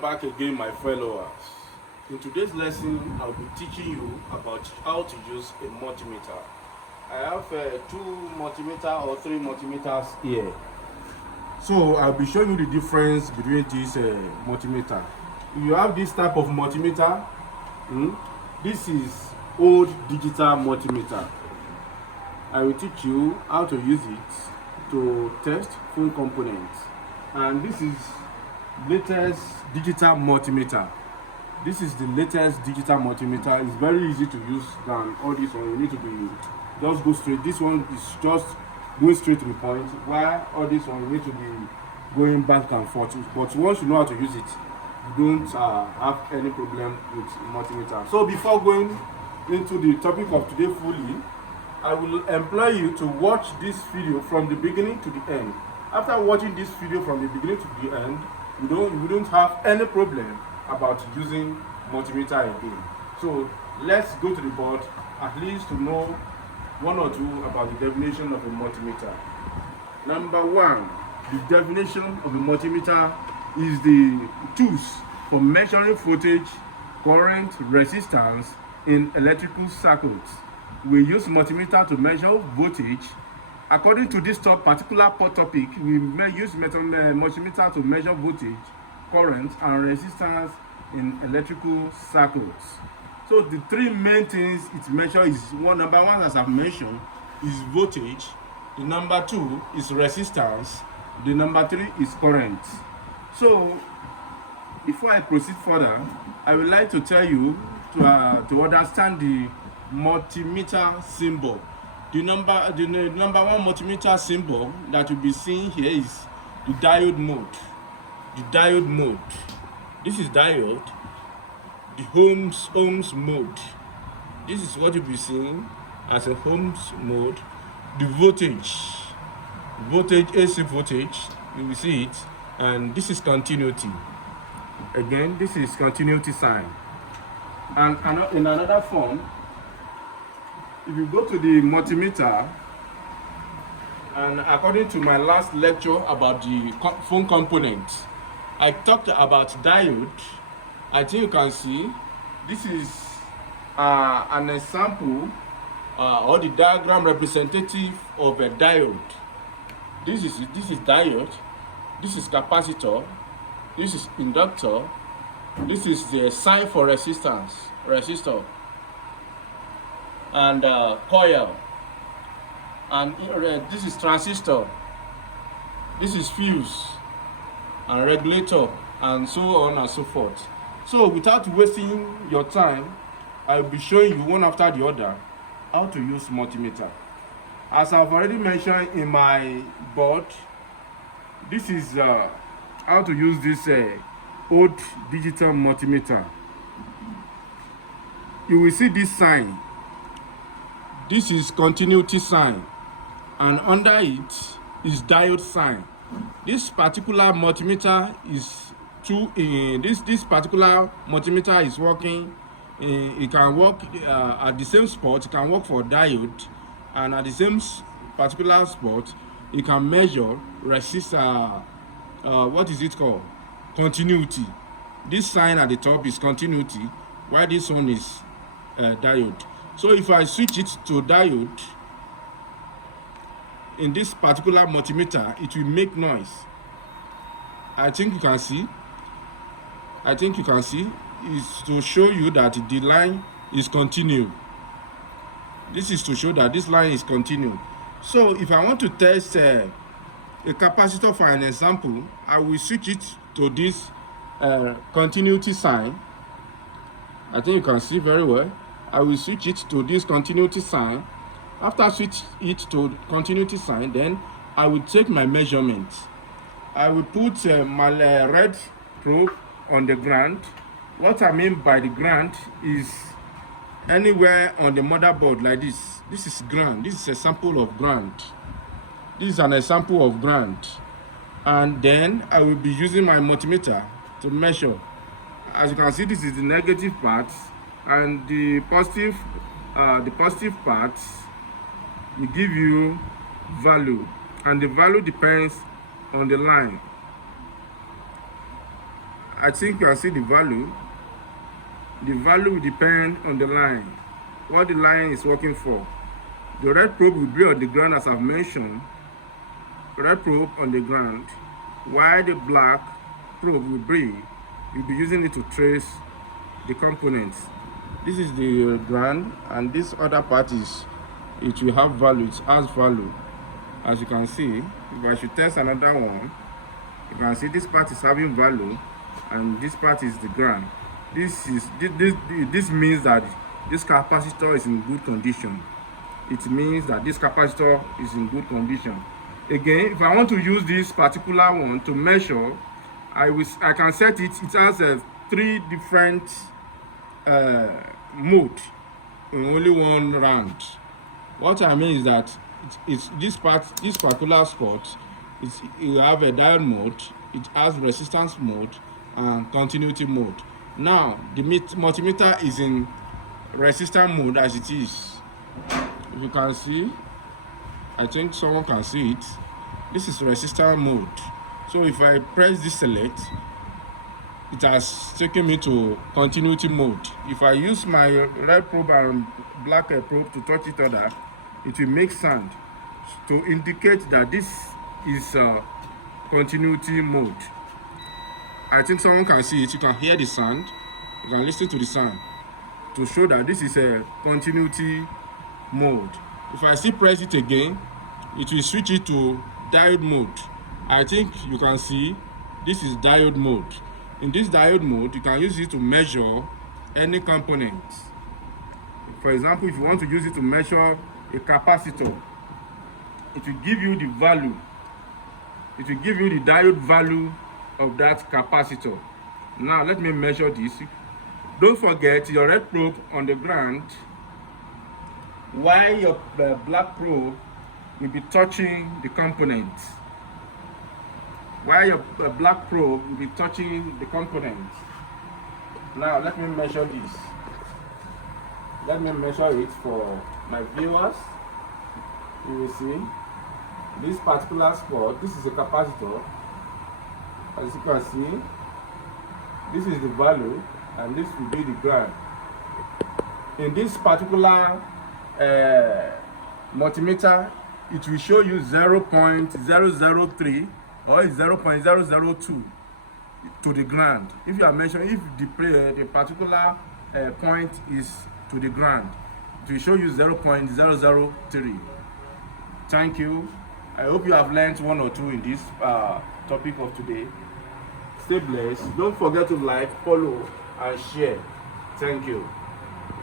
Back again, my followers. In today's lesson I'll be teaching you about how to use a multimeter. I have two multimeter or three multimeters here, so I'll be showing you the difference between this multimeter. If you have this type of multimeter, this is old digital multimeter. I will teach you how to use it to test phone components, and this is latest digital multimeter. This is the latest digital multimeter. It's very easy to use than all this one. You need to be just go straight. This one is just going straight to the point, while all this one you need to be going back and forth. But once you know how to use it, you don't have any problem with multimeter. So before going into the topic of today fully, I will employ you to watch this video from the beginning to the end. After watching this video from the beginning to the end, you don't have any problem about using multimeter again. So let's go to the board, at least to know one or two about the definition of a multimeter. Number one, the definition of a multimeter is the tools for measuring voltage, current, resistance in electrical circuits. We use multimeter to measure voltage. According to this particular topic, we may use multimeter to measure voltage, current, and resistance in electrical circuits. So the three main things it measures is number one, as I've mentioned, is voltage. The number two is resistance. The number three is current. So before I proceed further, I would like to tell you to understand the multimeter symbol. The number one multimeter symbol that you'll be seeing here is the diode mode. The diode mode. This is diode. The ohms mode. This is what you'll be seeing as a ohms mode. The voltage, AC voltage, you will see it, and this is continuity. Again, this is continuity sign. And in another form, if you go to the multimeter, and according to my last lecture about the phone components, I talked about diode. I think you can see this is an example or the diagram representative of a diode. This is diode. This is capacitor. This is inductor. This is the sign for resistance, resistor, and coil, and this is transistor, this is fuse and regulator, and so on and so forth. So without wasting your time, I'll be showing you one after the other how to use multimeter. As I've already mentioned in my board, this is how to use this old digital multimeter. You will see this sign. This is continuity sign, and under it is diode sign. This particular multimeter is this particular multimeter is working. It can work at the same spot. It can work for diode, and at the same particular spot, it can measure what is it called? Continuity. This sign at the top is continuity, while this one is diode. So if I switch it to diode in this particular multimeter, it will make noise. I think you can see. It's to show you that the line is continued. This is to show that this line is continued. So if I want to test a capacitor for an example, I will switch it to this continuity sign. I think you can see very well. I will switch it to this continuity sign. After I switch it to continuity sign, then I will take my measurement. I will put my red probe on the ground. What I mean by the ground is anywhere on the motherboard like this. This is ground. This is a sample of ground. This is an example of ground. And then I will be using my multimeter to measure. As you can see, this is the negative part, and the positive part will give you value, and the value depends on the line. I think you can see the value. The value will depend on the line, what the line is working for. The red probe will be on the ground, as I've mentioned. Red probe on the ground, while the black probe will be, you'll be using it to trace the components. This is the ground, and this other part is, it will have value, it has value. As you can see, if I should test another one, you can see this part is having value, and this part is the ground. This means that this capacitor is in good condition. It means that this capacitor is in good condition. Again, if I want to use this particular one to measure, I can set it. It has 3 different mode in only one round. What I mean is that it's this particular spot. You have a diode mode. It has resistance mode and continuity mode. Now the multimeter is in resistance mode as it is. If you can see, I think someone can see it. This is resistor mode. So if I press this select, it has taken me to continuity mode. If I use my red probe and black probe to touch each other, it will make sound to indicate that this is continuity mode. I think someone can see it. You can hear the sound. You can listen to the sound to show that this is a continuity mode. If I still press it again, it will switch it to diode mode. I think you can see this is diode mode. In this diode mode, you can use it to measure any component. For example, if you want to use it to measure a capacitor, it will give you the value. It will give you the diode value of that capacitor. Now let me measure this. Don't forget your red probe on the ground, while your black probe will be touching the component. While your black probe will be touching the component. Now let me measure this. Let me measure it for my viewers. You will see this particular spot. This is a capacitor. As you can see, this is the value, and this will be the ground. In this particular multimeter, it will show you 0.003 or 0.002 to the ground. If you are measuring, if the particular point is to the ground, it will show you 0.003. Thank you. I hope you have learned 1 or 2 in this topic of today. Stay blessed. Don't forget to like, follow, and share. Thank you.